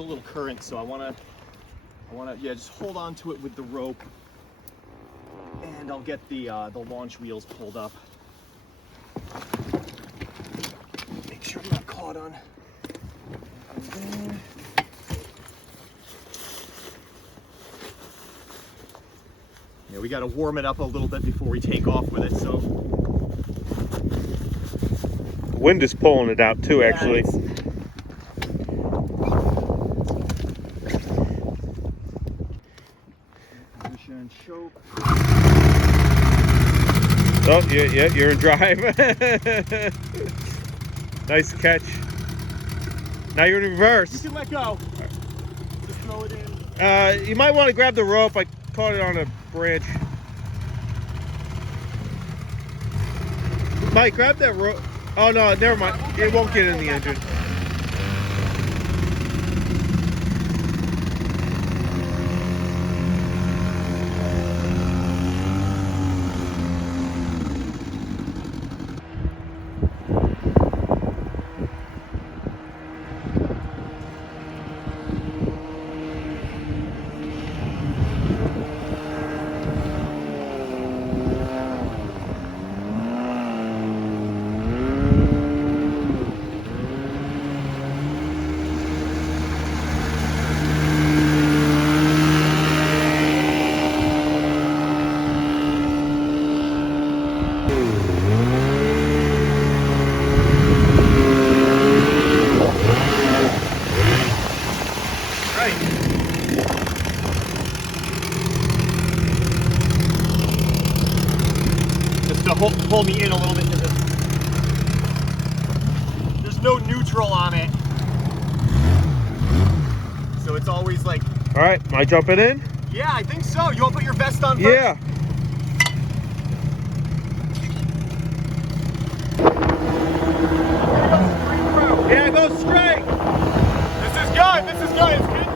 a little current, so I wanna, yeah, just hold on to it with the rope, and I'll get the launch wheels pulled up. Make sure I'm not caught on. Yeah, we got to warm it up a little bit before we take off with it. So the wind is pulling it out too, actually. Position, choke. Oh, yeah, you're in drive. Nice catch. Now you're in reverse. You can let go. Just throw it in. You might want to grab the rope. I caught it on a branch. Mike, grab that rope. Oh no, never mind. It won't get in the engine. Pull me in a little bit to this. There's no neutral on it, so it's always like. All right, am I jumping in? Yeah, I think so. You want to put your vest on first? Yeah. Yeah, go straight. This is good. This is good. It's good.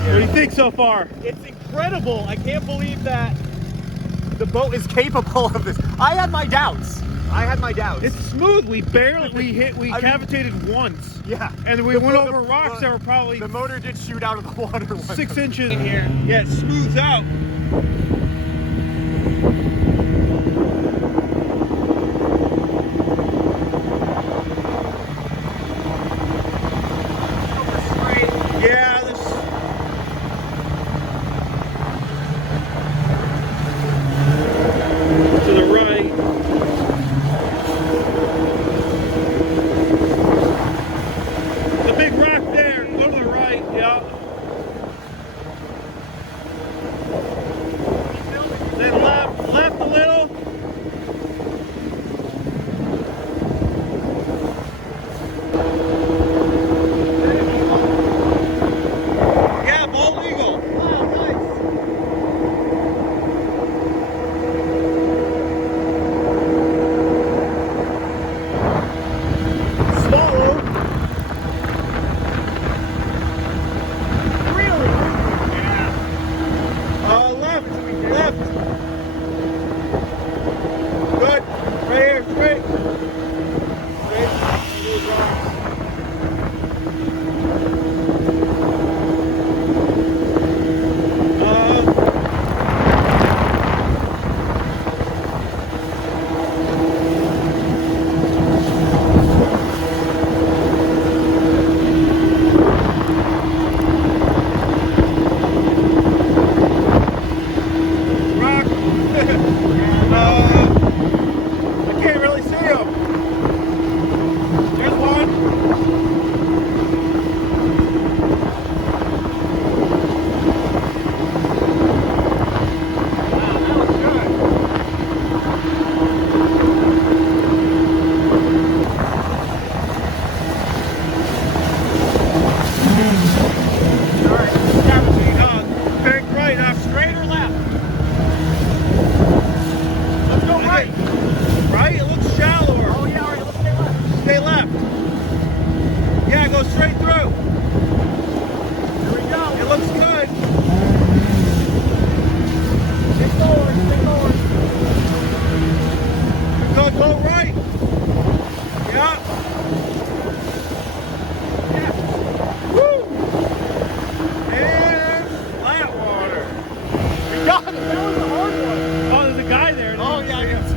What do you think so far? It's incredible. I can't believe that the boat is capable of this. I had my doubts. It's smooth. We cavitated once. Yeah. And we went over rocks that were probably... The motor did shoot out of the water. 6 inches in here. Yeah, it smooths out. Yeah, to the right. The big rock there. Go to the right. Yeah. right. Yeah. Woo! And flat water. We got it. That was the hard one. Oh, there's a guy there. Oh yeah, I can see.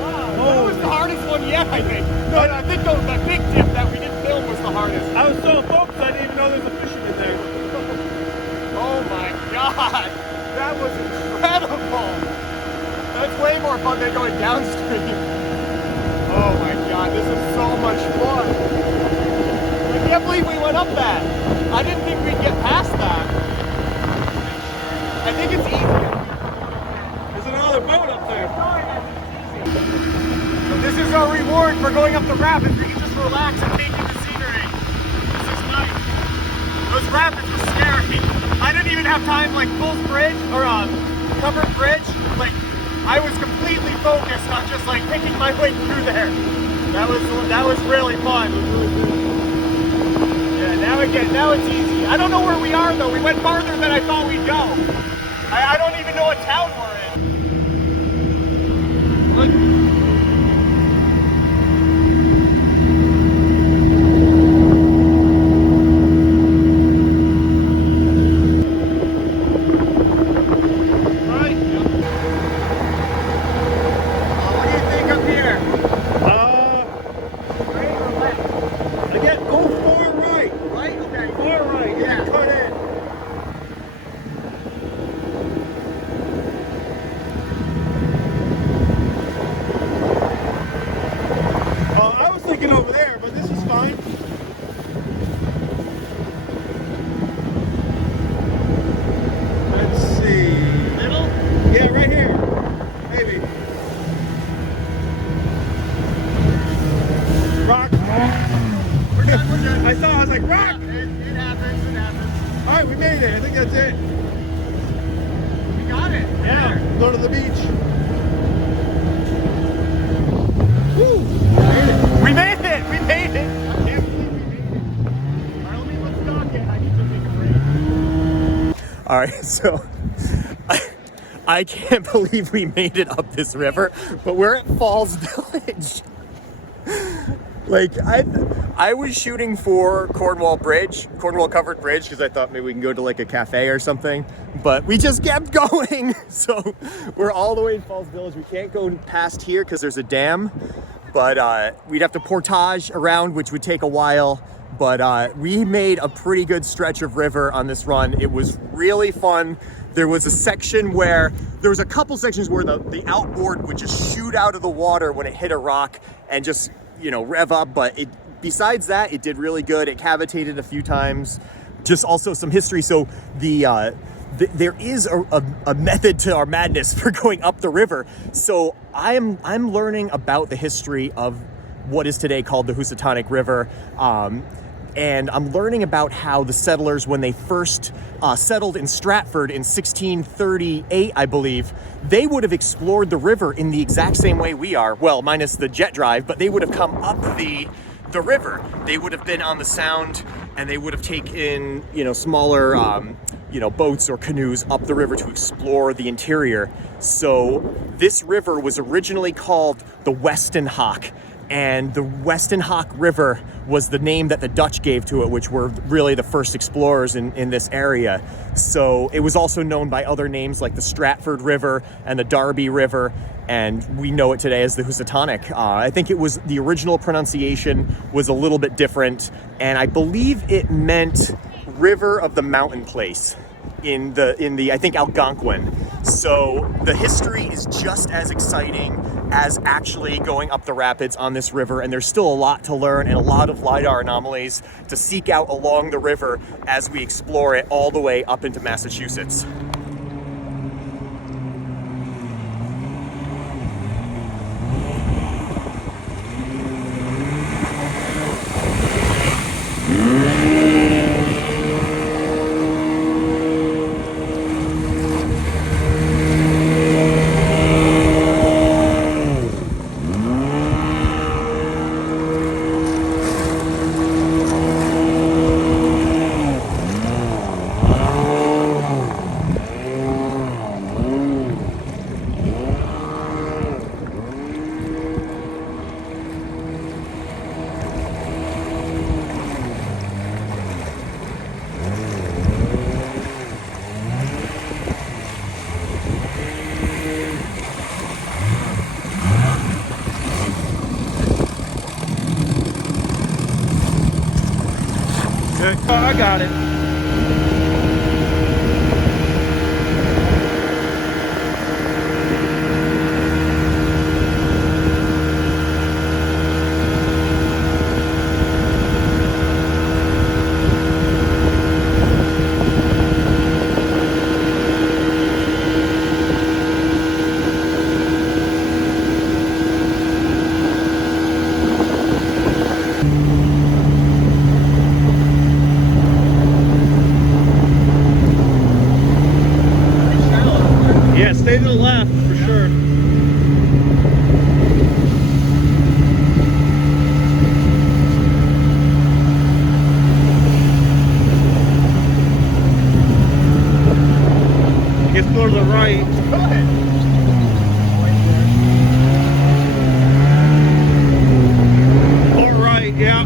Wow, that was the hardest one yet, I think. No, I think the big dip that we didn't film was the hardest. I was so focused, I didn't even know there's a fisherman there. Oh my god, that was incredible. That's way more fun than going downstream. Oh my god, this is so much fun. I can't believe we went up that. I didn't think we'd get past that. I think it's easier. There's another boat up there. So this is our reward for going up the rapids. We can just relax and take in the scenery. This is nice. Those rapids were scary. I didn't even have time, like full bridge or covered bridge. Like I was completely focused on just like picking my way through there. That was really fun. Yeah, now it's easy. I don't know where we are though. We went farther than I thought we'd go. I don't even know what town we're in. Look. Over there, but this is fine. Let's see. Middle? Yeah, right here. Maybe. Rock. We're good. I saw, I was like, rock! Yeah, it happens, it happens. Alright, we made it. I think that's it. We got it. Yeah. There. Go to the beach. Woo! We made it! We made it! I can't believe we made it. Alright, let me let's dock it. I need to take a break. Alright, so I can't believe we made it up this river, but we're at Falls Village. Like I was shooting for Cornwall Covered Bridge, because I thought maybe we can go to like a cafe or something, but we just kept going. So we're all the way in Falls Village. We can't go past here because there's a dam, but we'd have to portage around, which would take a while. But we made a pretty good stretch of river on this run. It was really fun. There was a section where, there was a couple sections where the outboard would just shoot out of the water when it hit a rock and just, you know, rev up. But besides that, it did really good. It cavitated a few times. Just also some history. So there is a method to our madness for going up the river. So I'm learning about the history of what is today called the Housatonic River. And I'm learning about how the settlers, when they first settled in Stratford in 1638, I believe, they would have explored the river in the exact same way we are. Well, minus the jet drive, but they would have come up the river. They would have been on the Sound, and they would have taken, you know, smaller, boats or canoes up the river to explore the interior. So this river was originally called the Westenhoek. And the Westenhoek River was the name that the Dutch gave to it, which were really the first explorers in this area. So it was also known by other names like the Stratford River and the Derby River, and we know it today as the Housatonic. I think it was, the original pronunciation was a little bit different, and I believe it meant River of the Mountain Place in the I think Algonquin. So the history is just as exciting as actually going up the rapids on this river, and there's still a lot to learn and a lot of LiDAR anomalies to seek out along the river as we explore it all the way up into Massachusetts. Oh, I got it. Yeah, stay to the left for sure. I guess go to the right. Go ahead. All right, yeah.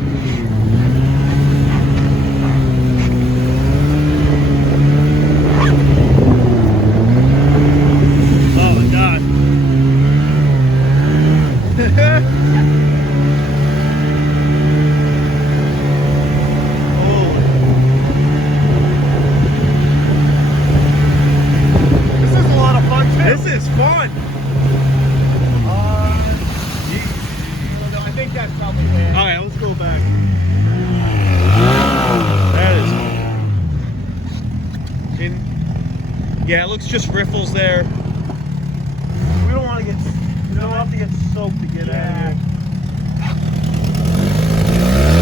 Oh my God. This is a lot of fun too. This is fun. I think that's probably it. All right, let's go back. That is. Yeah, it looks just riffles there. We don't want to get. We don't have to get soaked to get out of here.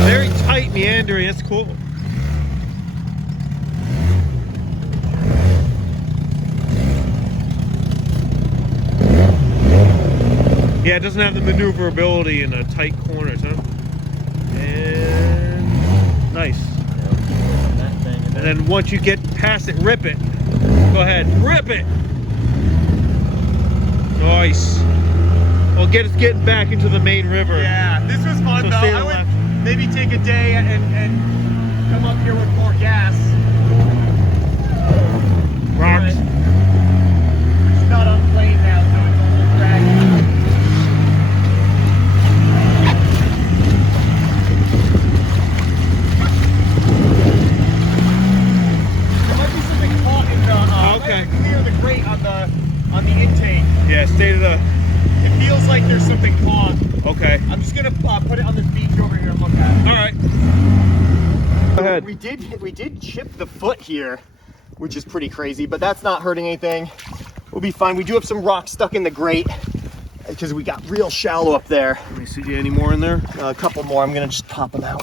Very tight meandering. That's cool. Yeah, it doesn't have the maneuverability in the tight corners, huh? And nice. And then once you get past it, rip it. Go ahead, rip it. Nice. Well, get us getting back into the main river. Yeah, this was fun So though. stay to I the would left. maybe take a day and come up here with more gas. Rocks. It's not on plane now, so it's a little draggy. There might be something caught in the Okay. clear the grate on the intake. Yeah, stay to the. It feels like there's something caught. Okay. I'm just gonna put it on this beach over here and look at it. All right. Go ahead. We did chip the foot here, which is pretty crazy, but that's not hurting anything. We'll be fine. We do have some rocks stuck in the grate because we got real shallow up there. Let me see any more in there. A couple more. I'm gonna just pop them out.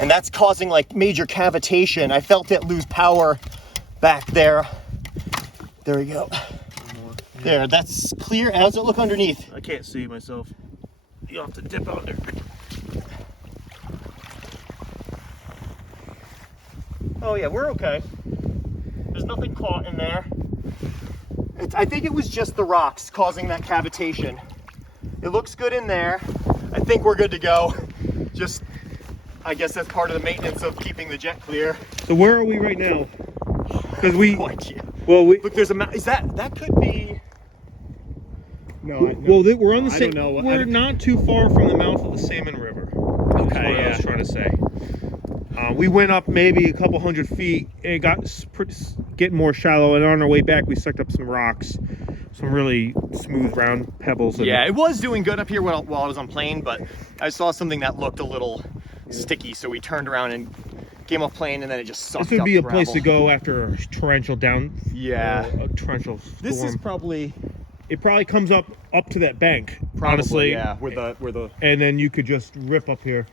And that's causing like major cavitation. I felt it lose power back there. There we go. There, that's clear. How does it look underneath? I can't see myself. You'll have to dip under. Oh yeah, we're okay. There's nothing caught in there. I think it was just the rocks causing that cavitation. It looks good in there. I think we're good to go. Just, I guess that's part of the maintenance of keeping the jet clear. So where are we right now? Because we. No idea. Well, we. Look, there's a is that could be. No, Well, we're on the I same. don't know. We're not too far from the mouth of the Salmon River. That's what I was trying to say. We went up maybe a couple hundred feet. It got getting more shallow, and on our way back, we sucked up some rocks, some really smooth, round pebbles. And Yeah, it was doing good up here while I was on plane, but I saw something that looked a little sticky, so we turned around and came off plane, and then it just sucked this would up be a gravel. place to go after a torrential Yeah. a torrential storm. This is probably It probably comes up to that bank, honestly. yeah, where the And then you could just rip up here.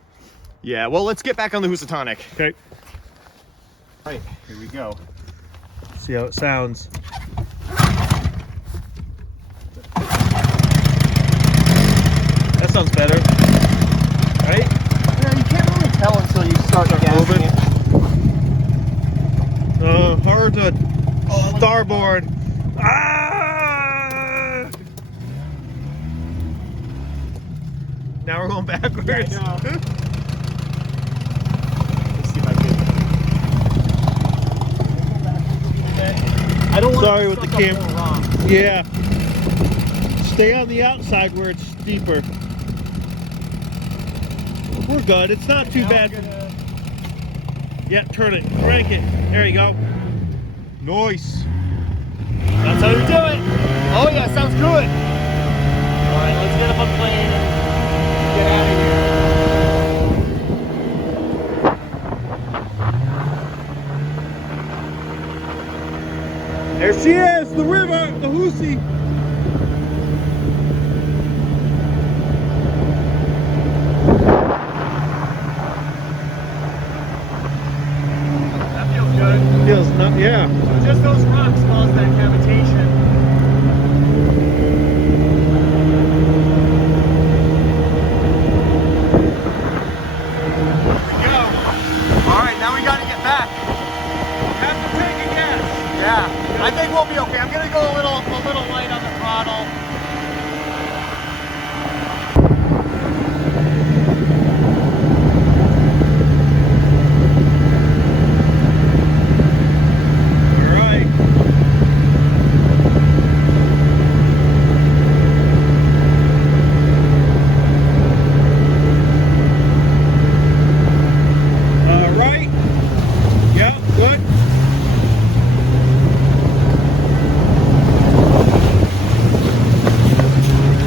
yeah. Well, let's get back on the Housatonic. Okay. All right, here we go. See how it sounds. That sounds better, right? Yeah, you can't really tell until you start moving. gassing it. Hard to starboard. Ah! Now we're going backwards. Yeah, I know. Let's see if I can. I don't want Sorry to with the suck up camera. more rocks. Yeah. Stay on the outside where it's steeper. We're good. It's not too Now bad. I'm gonna- Yeah, turn it. Crank it. There you go. Nice. That's how you do it. Oh yeah, sounds good. All right, let's get up on plane and get out of here. There she is, the river, the Housatonic. That feels good. Feels not, yeah. So just those rocks cause that cavitation. There we go. All right, now we got to get back. Have to take a guess. Yeah, I think we'll be okay. I'm gonna go a little light on the throttle. All right. All right. Yeah, good.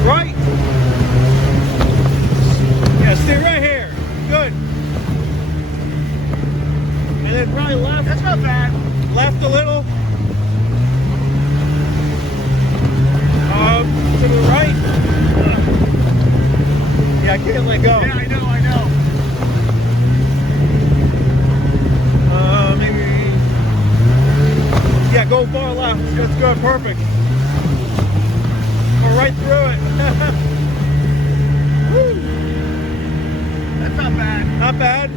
Right. Yeah, stay right here. Good. And then probably left. That's not bad. Left a little. To the right. Yeah, I can't let go. Yeah, I know. Maybe. Yeah, go far left. That's good. Perfect. Go right through it. Woo. That's not bad. Not bad.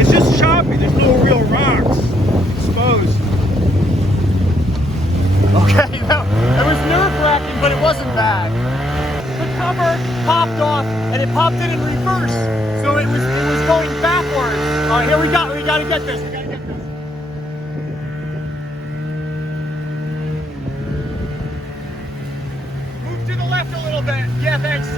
It's just choppy. There's no real rocks exposed. Okay, it was nerve-wracking, but it wasn't bad. The cover popped off, and it popped in reverse, so it was going backwards. All right, here we got to get this. We got to get this. Move to the left a little bit. Yeah, thanks.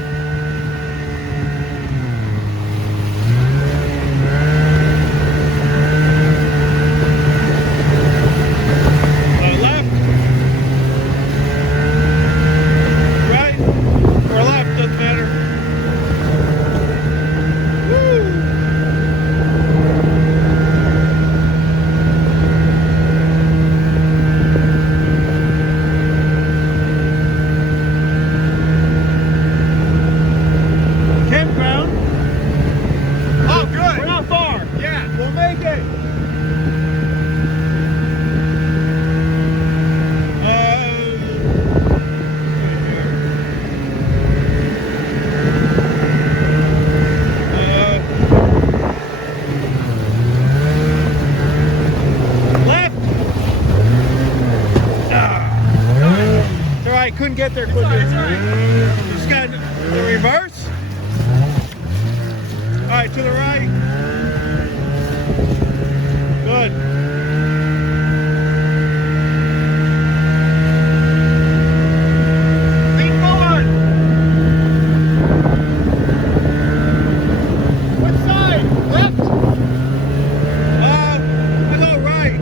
Left. Right. Or left, doesn't matter. Woo! Campground. Oh, good. We're not far. Yeah. We'll make it. Left. It's all right. Couldn't get there quicker. It's all right. Just got the reverse. All right, to the right. Good. Lean forward. What side? Left? I go right.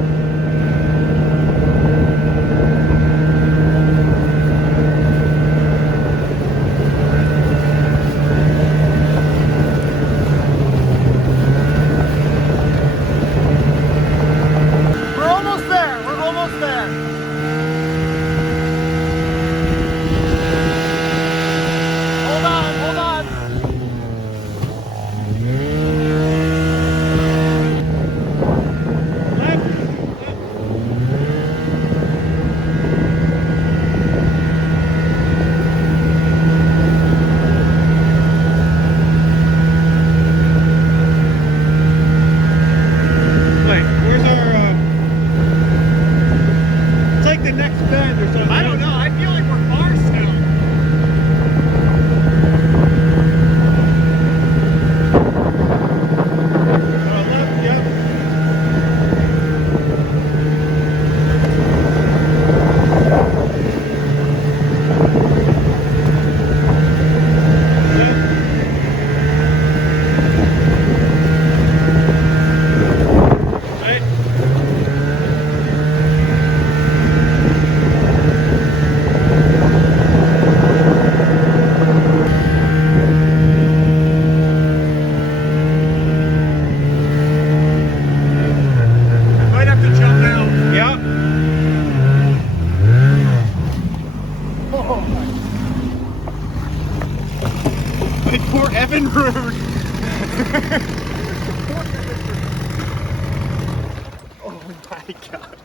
my God.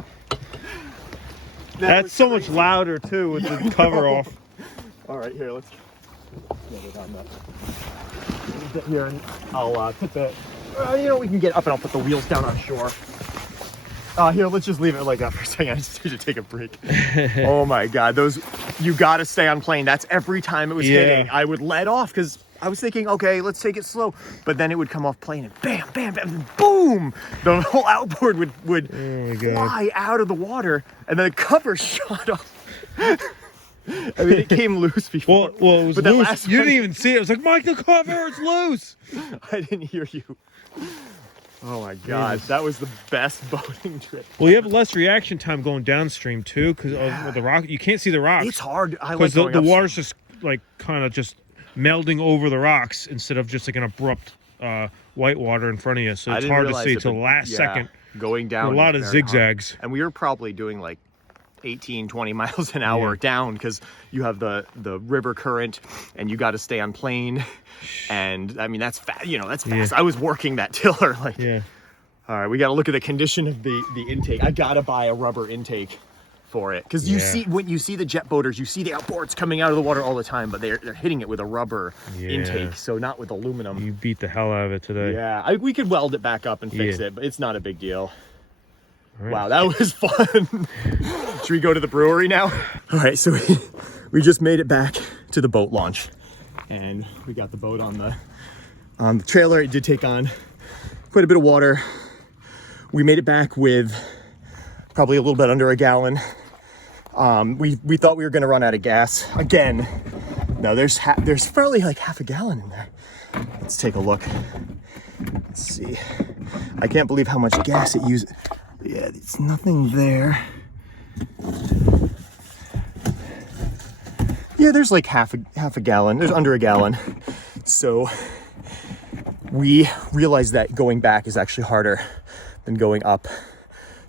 That's so much louder too with the cover off. All right, here, let's get it on that. Get here and I'll put the, you know, we can get up and I'll put the wheels down on shore. Here, let's just leave it like that for a second. I just need to take a break. Oh my God, those, you gotta stay on plane. That's every time it was hitting, I would let off because I was thinking, okay, let's take it slow. But then it would come off plane and bam, bam, bam, boom! The whole outboard would fly out of the water and then the cover shot off. I mean, it came loose before. Well, it was but loose. You didn't even see it. It was like, Mike, the cover, it's loose. I didn't hear you. Oh my God, that was the best boating trip. Well, you have less reaction time going downstream too, because of the rock. You can't see the rocks. It's hard. I like because going the upstream. water's just like kind of just melding over the rocks instead of just like an abrupt white water in front of you. So it's hard to see till the last second. Going down. A lot of zigzags. Hard. And we were probably doing like 18, 20 miles an hour down because you have the river current and you got to stay on plane. And I mean, that's fast, you know, that's fast. I was working that tiller like, all right, we got to look at the condition of the intake. I got to buy a rubber intake for it. Because you see, when you see the jet boaters, you see the outboards coming out of the water all the time, but they're hitting it with a rubber intake, so not with aluminum. You beat the hell out of it today. Yeah, we could weld it back up and fix it, but it's not a big deal. Wow, that was fun. Should we go to the brewery now? All right, so we just made it back to the boat launch. And we got the boat on the trailer. It did take on quite a bit of water. We made it back with probably a little bit under a gallon. We thought we were gonna run out of gas again. No, there's fairly like half a gallon in there. Let's take a look. Let's see. I can't believe how much gas it uses. Yeah, it's nothing there. Yeah, there's like half a gallon. There's under a gallon. So we realized that going back is actually harder than going up.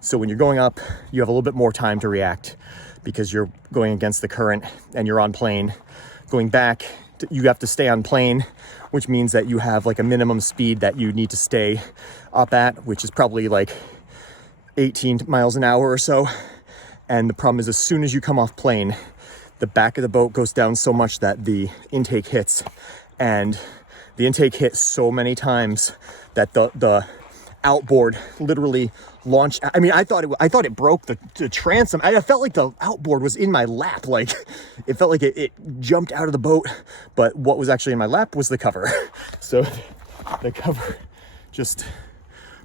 So when you're going up, you have a little bit more time to react because you're going against the current and you're on plane. Going back, you have to stay on plane, which means that you have like a minimum speed that you need to stay up at, which is probably like 18 miles an hour or so. And the problem is as soon as you come off plane, the back of the boat goes down so much that the intake hits. And the intake hit so many times that the outboard literally launched. I mean, I thought it broke the transom. I felt like the outboard was in my lap. Like it felt like it jumped out of the boat, but what was actually in my lap was the cover. So the cover just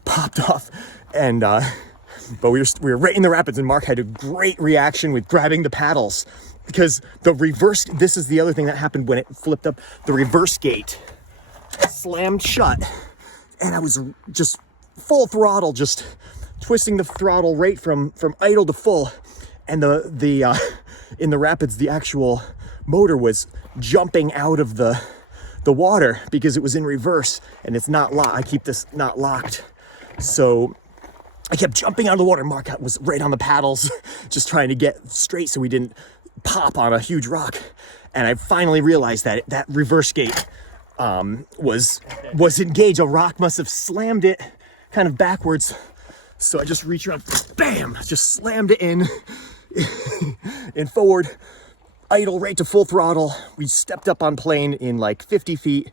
popped off, and but we were right in the rapids, and Mark had a great reaction with grabbing the paddles because the reverse. This is the other thing that happened when it flipped up. The reverse gate slammed shut, and I was just full throttle, just twisting the throttle right from idle to full, and the in the rapids the actual motor was jumping out of the water because it was in reverse and it's not locked. I keep this not locked, so I kept jumping out of the water. Mark was right on the paddles just trying to get straight so we didn't pop on a huge rock. And I finally realized that reverse gate was engaged. A rock must have slammed it kind of backwards. So I just reached around, bam, just slammed it in forward, idle right to full throttle. We stepped up on plane in like 50 feet.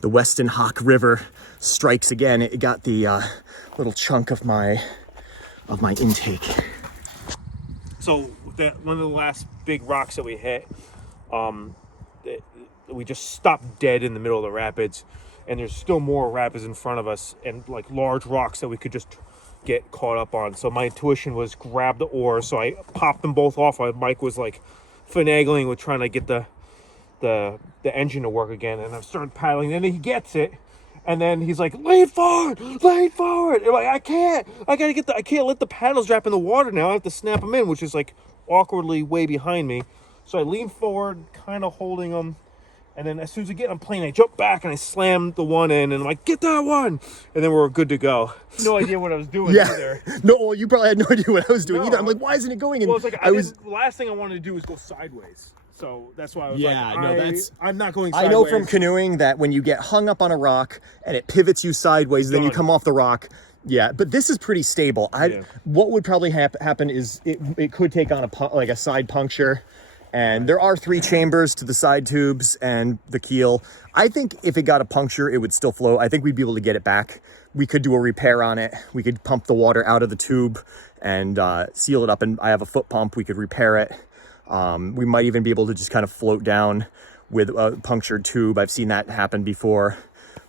The Weston Hawk River strikes again. It got the little chunk of my intake. So one of the last big rocks that we hit, we just stopped dead in the middle of the rapids, and there's still more rapids in front of us and like large rocks that we could just get caught up on. So my intuition was grab the oars. So I popped them both off. Mike was like finagling with trying to get the engine to work again, and I started paddling, and then he gets it, and then he's like, lean forward. And I'm like, I can't let the paddles drop in the water now. I have to snap them in, which is like awkwardly way behind me. So I lean forward, kind of holding them, and then as soon as I get on plane, I jump back and I slam the one in, and I'm like, get that one, and then we're good to go. No idea what I was doing either. No, well, you probably had no idea what I was doing either. I'm like, why isn't it going? And well, it's like the last thing I wanted to do was go sideways. So that's why I was I'm not going sideways. I know from canoeing that when you get hung up on a rock and it pivots you sideways, then you come off the rock, Yeah, but this is pretty stable. What would probably happen is it could take on like a side puncture, and there are 3 chambers to the side tubes and the keel. I think if it got a puncture, it would still float. I think we'd be able to get it back. We could do a repair on it. We could pump the water out of the tube and seal it up, and I have a foot pump. We could repair it. We might even be able to just kind of float down with a punctured tube. I've seen that happen before.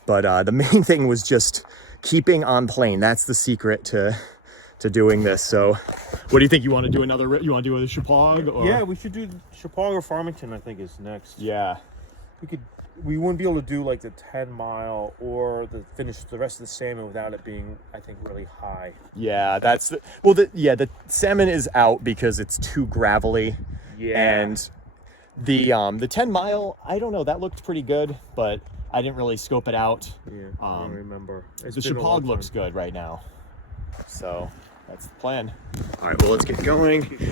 But the main thing was just keeping on plane. That's the secret to doing this. So what do you think? You want to do another, you want to do a Chippewa? Or? Yeah, we should do Chippewa or Farmington, I think, is next. Yeah. We wouldn't be able to do like the 10 mile or finish the rest of the salmon without it being, I think, really high. Yeah, the salmon is out because it's too gravelly. Yeah. And the 10 mile, I don't know, that looked pretty good, but I didn't really scope it out. Yeah, I don't remember. The Chippewa looks good right now. So that's the plan. All right, well, let's get going.